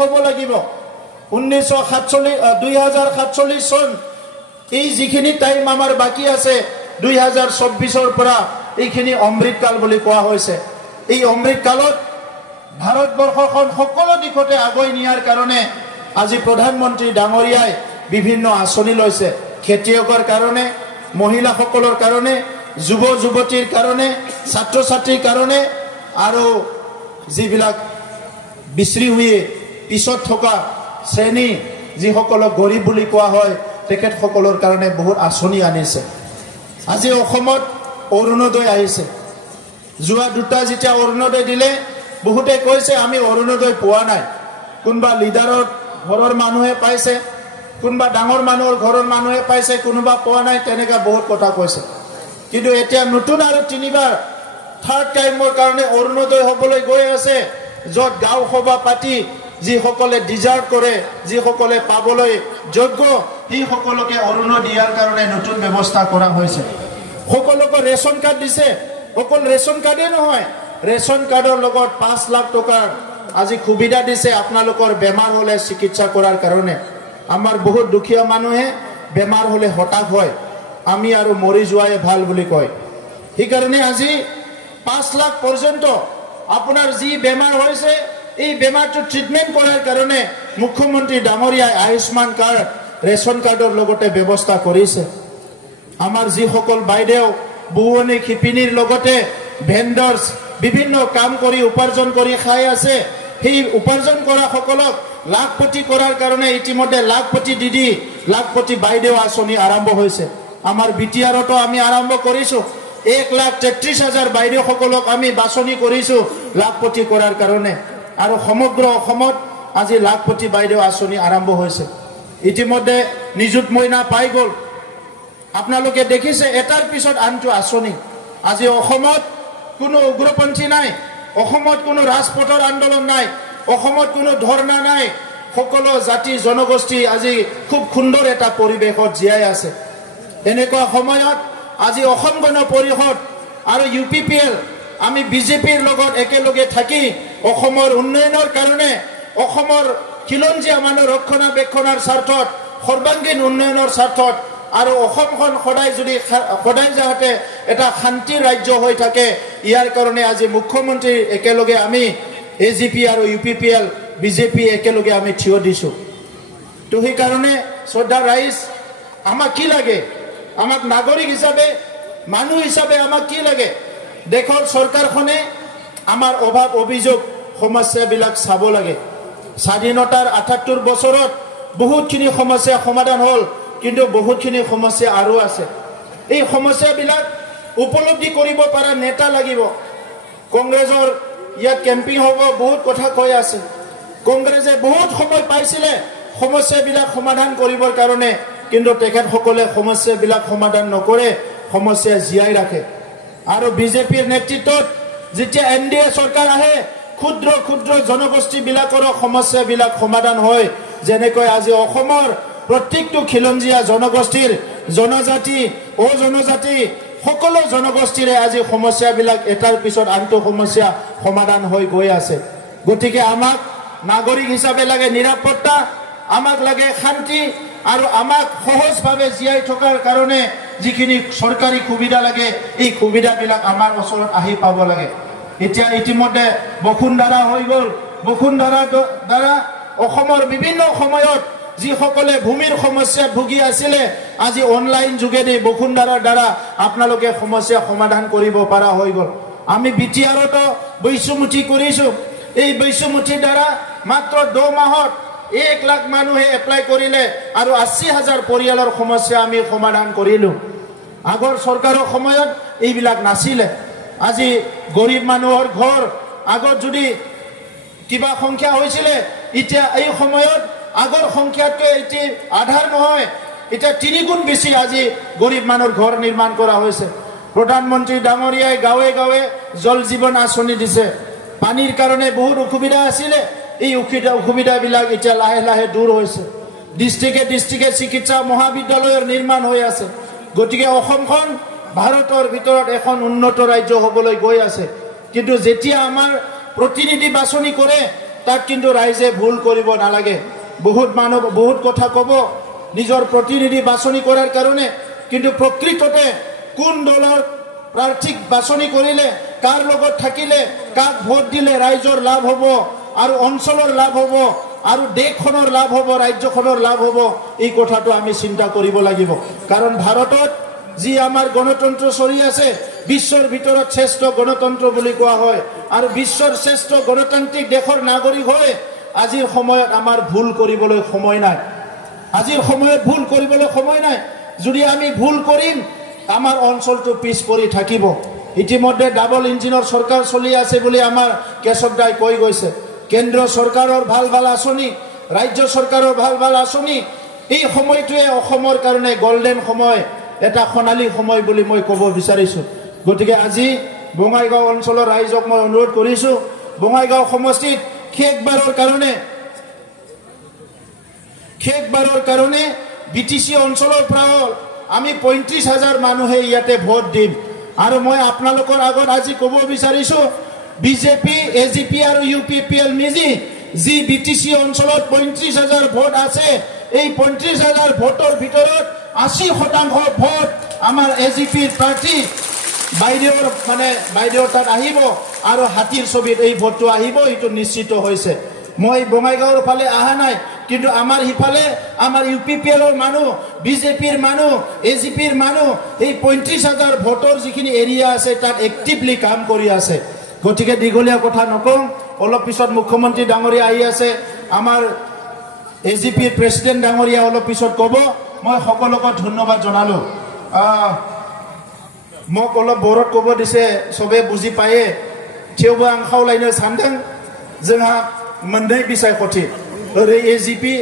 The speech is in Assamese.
হ'ব লাগিব 2047 চন এই যিখিনি টাইম আমাৰ বাকি আছে 2024 পৰা এইখিনি অমৃতকাল বুলি কোৱা হৈছে এই অমৃতকালত ভাৰতবৰ্ষখন সকলো দিশতে আগুৱাই নিয়াৰ কাৰণে আজি প্ৰধানমন্ত্ৰী ডাঙৰীয়াই বিভিন্ন আঁচনি লৈছে খেতিয়কৰ কাৰণে মহিলাসকলৰ কাৰণে যুৱ যুৱতীৰ কাৰণে ছাত্ৰ ছাত্ৰীৰ কাৰণে আৰু যিবিলাক বিচৰি হৈ পিছত থকা শ্ৰেণী যিসকলক গৰীব বুলি কোৱা হয় তেখেতসকলৰ কাৰণে বহুত আঁচনি আনিছে আজি অসমত অৰুণোদয় আহিছে যোৱা দুটা যেতিয়া অৰুণোদয় দিলে বহুতে কৈছে আমি অৰুণোদয় পোৱা নাই কোনবা লিডাৰৰ ঘৰৰ মানুহে পাইছে কোনবা ডাঙৰ মানুহৰ ঘৰৰ মানুহে পাইছে কোনবা পোৱা নাই তেনেকা বহুত কথা কৈছে কিন্তু এতিয়া নতুন আৰু তিনিবাৰ থাৰ্ড টাইমৰ কাৰণে অৰুণোদয় হ'বলৈ গৈ আছে য'ত গাঁও সভা পাতি যিসকলে ডিজাৰ্ভ কৰে যিসকলে পাবলৈ যোগ্য এই সকলকে অৰুণোদয় দিয়াৰ কাৰণে নতুন ব্যৱস্থা কৰা হৈছে সকলকে ৰেচন কাৰ্ড দিছে অকল ৰেচন কাৰ্ডে নহয় ৰেচন কাৰ্ডৰ লগত 5 লাখ টকাৰ আজি সুবিধা দিছে আপোনালোকৰ বেমাৰ হলে চিকিৎসা কৰাৰ কাৰণে আমাৰ বহুত দুখীয়া মানুহে বেমাৰ হলে হতাশ হয় আমি আৰু মৰি যোৱাই ভাল বুলি কয় এই কাৰণে আজি 5 লাখ পৰ্যন্ত আপোনাৰ যি বেমাৰ হৈছে এই বেমাৰটো ট্ৰিটমেন্ট কৰাৰ কাৰণে মুখ্যমন্ত্ৰী ডাঙৰীয়াই আয়ুষ্মান কাৰ্ড ৰেচন কাৰ্ডৰ লগতে ব্যৱস্থা কৰিছে আমাৰ যিসকল বাইদেউ বুৱনী শিপিনীৰ লগতে ভেন্ডাৰ্স বিভিন্ন কাম কৰি উপাৰ্জন কৰি খাই আছে সেই উপাৰ্জন কৰা সকলক লাখপতি কৰাৰ কাৰণে ইতিমধ্যে লাখপতি দিদি লাখপতি বাইদেউ আঁচনি আৰম্ভ হৈছে আমাৰ বিটিআৰতো আমি আৰম্ভ কৰিছো 1,33,000 বাইদেউ সকলক আমি বাছনি কৰিছো লাখপতি কৰাৰ কাৰণে আৰু সমগ্ৰ অসমত আজি লাখপতি বাইদেউ আঁচনি আৰম্ভ হৈছে ইতিমধ্যে নিযুত মইনা পাই গল আপোনালোকে দেখিছে এটাৰ পিছত আনটো আঁচনি আজি অসমত কোনো উগ্ৰপন্থী নাই অসমত কোনো ৰাজপথৰ আন্দোলন নাই অসমত কোনো ধৰ্ণা নাই সকলো জাতি জনগোষ্ঠী আজি খুব সুন্দৰ এটা পৰিৱেশত জীয়াই আছে এনেকুৱা সময়ত আজি অসম গণ পৰিষদ আৰু UPPL আমি বিজেপিৰ লগত একেলগে থাকি অসমৰ উন্নয়নৰ কাৰণে অসমৰ খিলঞ্জীয়া মানুহ ৰক্ষণাবেক্ষণৰ স্বাৰ্থত সৰ্বাংগীন উন্নয়নৰ স্বাৰ্থত আৰু অসমখন সদায় যাতে এটা শান্তিৰ ৰাজ্য হৈ থাকে ইয়াৰ কাৰণে আজি মুখ্যমন্ত্ৰী একেলগে আমি AGP আৰু UPPL বিজেপি একেলগে আমি থিয় দিছো তো সেই কাৰণে শ্ৰদ্ধা ৰাইজ আমাক কি লাগে আমাক নাগৰিক হিচাপে মানুহ হিচাপে আমাক কি লাগে দেশৰ চৰকাৰখনে আমাৰ অভাৱ অভিযোগ সমস্যাবিলাক চাব লাগে স্বাধীনতাৰ ৭৮ বছৰত বহুতখিনি সমস্যা সমাধান হ'ল কিন্তু বহুতখিনি সমস্যা আৰু আছে এই সমস্যাবিলাক উপলব্ধি কৰিব পৰা নেতা লাগিব কংগ্ৰেছৰ ইয়াত কেম্পিং হ'ব বহুত কথা কৈ আছে কংগ্ৰেছে বহুত সময় পাইছিলে সমস্যাবিলাক সমাধান কৰিবৰ কাৰণে কিন্তু তেখেতসকলে সমস্যাবিলাক সমাধান নকৰে সমস্যা জীয়াই ৰাখে আৰু বিজেপিৰ নেতৃত্বত যেতিয়া NDA চৰকাৰ আহে ক্ষুদ্ৰ ক্ষুদ্ৰ জনগোষ্ঠীবিলাকৰ সমস্যাবিলাক সমাধান হয় যেনেকৈ আজি অসমৰ প্ৰত্যেকটো খিলঞ্জীয়া জনগোষ্ঠীৰ জনজাতি অজনজাতি সকলো জনগোষ্ঠীৰে আজি সমস্যাবিলাক এটাৰ পিছত আনটো সমস্যা সমাধান হৈ গৈ আছে গতিকে আমাক নাগৰিক হিচাপে লাগে নিৰাপত্তা আমাক লাগে শান্তি আৰু আমাক সহজভাৱে জীয়াই থকাৰ কাৰণে যিখিনি চৰকাৰী সুবিধা লাগে এই সুবিধাবিলাক আমাৰ ওচৰত আহি পাব লাগে এতিয়া ইতিমধ্যে বসুন্ধৰা হৈ গ'ল বসুন্ধৰাৰ দ্বাৰা অসমৰ বিভিন্ন সময়ত যিসকলে ভূমিৰ সমস্যাত ভুগি আছিলে আজি অনলাইন যোগেদি বসুন্ধৰাৰ দ্বাৰা আপোনালোকে সমস্যা সমাধান কৰিব পৰা হৈ গ'ল আমি বিটিআৰতো বৈশ্যমুঠি কৰিছো এই বৈশ্যমুঠিৰ দ্বাৰা মাত্ৰ 2 মাহত 1 লাখ মানুহে এপ্লাই কৰিলে আৰু 80,000 পৰিয়ালৰ সমস্যা আমি সমাধান কৰিলো আগৰ চৰকাৰৰ সময়ত এইবিলাক নাছিলে আজি গৰীব মানুহৰ ঘৰ আগত যদি কিবা সংখ্যা হৈছিলে এতিয়া এই সময়ত আগৰ সংখ্যাতকৈ এটি আধাৰ নহয় এটা 3 গুণ বেছি আজি গৰীব মানুহৰ ঘৰ নিৰ্মাণ কৰা হৈছে প্ৰধানমন্ত্ৰী ডাঙৰীয়াই গাঁৱে গাঁৱে জল জীৱন আঁচনি দিছে পানীৰ কাৰণে বহুত অসুবিধা আছিলে এই অসুবিধাবিলাক এতিয়া লাহে লাহে দূৰ হৈছে ডিষ্ট্ৰিক্টে চিকিৎসা মহাবিদ্যালয়ৰ নিৰ্মাণ হৈ আছে গতিকে অসমখন ভাৰতৰ ভিতৰত এখন উন্নত ৰাজ্য হ'বলৈ গৈ আছে কিন্তু যেতিয়া আমাৰ প্ৰতিনিধি বাছনি কৰে তাক কিন্তু ৰাইজে ভুল কৰিব নালাগে বহুত মানুহ বহুত কথা ক'ব নিজৰ প্ৰতিনিধি বাছনি কৰাৰ কাৰণে কিন্তু প্ৰকৃততে কোন দলৰ প্ৰাৰ্থীক বাছনি কৰিলে কাৰ লগত থাকিলে কাক ভোট দিলে ৰাইজৰ লাভ হ'ব আৰু অঞ্চলৰ লাভ হ'ব আৰু দেশখনৰ লাভ হ'ব ৰাজ্যখনৰ লাভ হ'ব এই কথাটো আমি চিন্তা কৰিব লাগিব কাৰণ ভাৰতত যি আমাৰ গণতন্ত্ৰ চলি আছে বিশ্বৰ ভিতৰত শ্ৰেষ্ঠ গণতন্ত্ৰ বুলি কোৱা হয় আৰু বিশ্বৰ শ্ৰেষ্ঠ গণতান্ত্ৰিক দেশৰ নাগৰিক হৈ আজিৰ সময়ত আমাৰ ভুল কৰিবলৈ সময় নাই আজিৰ সময়ত ভুল কৰিবলৈ সময় নাই যদি আমি ভুল কৰিম আমাৰ অঞ্চলটো পিছ পৰি থাকিব ইতিমধ্যে ডাবল ইঞ্জিনৰ চৰকাৰ চলি আছে বুলি আমাৰ কেশৱ দাই কৈ গৈছে কেন্দ্ৰ চৰকাৰৰ ভাল ভাল আঁচনি ৰাজ্য চৰকাৰৰ ভাল ভাল আঁচনি এই সময়টোৱে অসমৰ কাৰণে গোল্ডেন সময় এটা সোণালী সময় বুলি মই ক'ব বিচাৰিছো গতিকে আজি বঙাইগাঁও অঞ্চলৰ ৰাইজক মই অনুৰোধ কৰিছো বঙাইগাঁও সমষ্টিত শেষবাৰৰ কাৰণে বিটিসি অঞ্চলৰ পৰা আমি ৩৫,০০০ মানুহে ইয়াতে ভোট দিম আৰু মই আপোনালোকৰ আগত আজি ক'ব বিচাৰিছো বিজেপি এজিপি আৰু ইউপিপিএল মিজি যি বিটিসি অঞ্চলত ৩৫,০০০ ভোট আছে এই ৩৫,০০০ ভোটৰ ভিতৰত ৮০% ভোট আমাৰ এজিপিৰ প্ৰাৰ্থী বাইদেউৰ তাত আহিব আৰু হাতীৰ ছবিত এই ভোটটো আহিব এইটো নিশ্চিত হৈছে মই বঙাইগাঁৱৰ ফালে অহা নাই কিন্তু আমাৰ ইফালে আমাৰ ইউপিপিএলৰ মানুহ বিজেপিৰ মানুহ এজিপিৰ মানুহ এই ৩৫,০০০ ভোটৰ যিখিনি এৰিয়া আছে তাত এক্টিভলি কাম কৰি আছে গতিকে দীঘলীয়া কথা নকওঁ অলপ পিছত মুখ্যমন্ত্ৰী ডাঙৰীয়া আহি আছে আমাৰ এজিপিৰ প্ৰেচিডেণ্ট ডাঙৰীয়া অলপ পিছত ক'ব মই সকলোকে ধন্যবাদ জনালো মোক অলপ বৰত ক'ব দিছে সবে বুজি পায়ে थेवबो आं खावलायनो सानदों जोंहा मोननै बिसायख'थि ओरै एजिपि